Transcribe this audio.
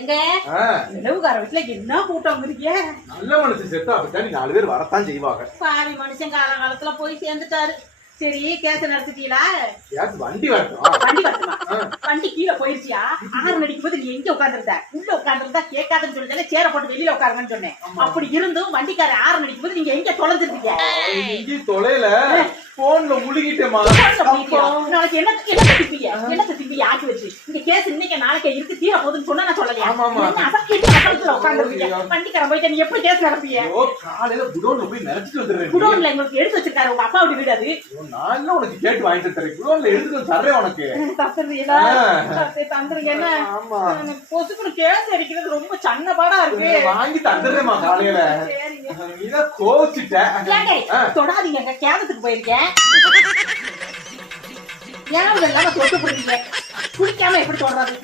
எங்க நிலவுகார வீட்டுல என்ன கூட்டம் இருக்கே. நல்ல மனுஷன் செத்தா அப்படி 4 பேர் வரத்தான் செய்வாங்க. பாவி மனுஷன் காலகாலத்துல போய் சேர்ந்துட்டாரு. சரி கேஸ் நடத்திட்டீங்களா? வண்டி வரட்டும். வண்டி வரட்டுமா? வண்டி கீழே போயிருச்சியா? 6 அடிக்கும் போது நீ எங்க உட்காந்துருந்த? உள்ள உட்காந்துருந்தா கேட்காதுன்னு சொல்லிட்டு சேர போட்டு வெளியில உட்காருங்கன்னு சொன்னேன். அப்படி இருந்தும் வண்டிக்கார 6 அடிக்கும் போது நீங்க எங்க தொலைஞ்சிருக்கீங்க? இங்கே தொலைல போன்ல முழுகிட்டேமா. நாளைக்கு என்ன திப்பிங்க? என்ன திப்பிங்க ஆக்கி வச்சு இந்த கேஸ் இன்னைக்கு நாளைக்கு இருக்கு தீர போகுதுன்னு சொன்னா நான் சொல்லலையா? உட்காந்துருக்கீங்க வண்டிக்கார போயிட்டு நீ எப்படி கேஸ் நடப்பீங்க? காலையில குடோன்ல போய் நினைச்சிட்டு வந்துடுறேன். குடோன்ல உங்களுக்கு எடுத்து வச்சிருக்காரு உங்க அப்பாவோட வீடு அது. நான் உனக்கு கேட்டு வாங்கிட்டு தரேன். குடோன்ல எடுத்து தர்றேன் உனக்கு. தந்துருங்களா? தந்துருங்க. என்ன பொசுக்குன்னு கேஸ் அடிக்கிறது ரொம்ப சன்னபாடா இருக்கு. வாங்கி தந்துடுறேமா காலையில. நீதான் கோச்சிட்ட. தொடாதீங்க கேதத்துக்கு போயிருக்கேன். ஏன் இல்லாம தொட்டு போடுறீங்க? குடிக்காம எப்படி சொல்றது?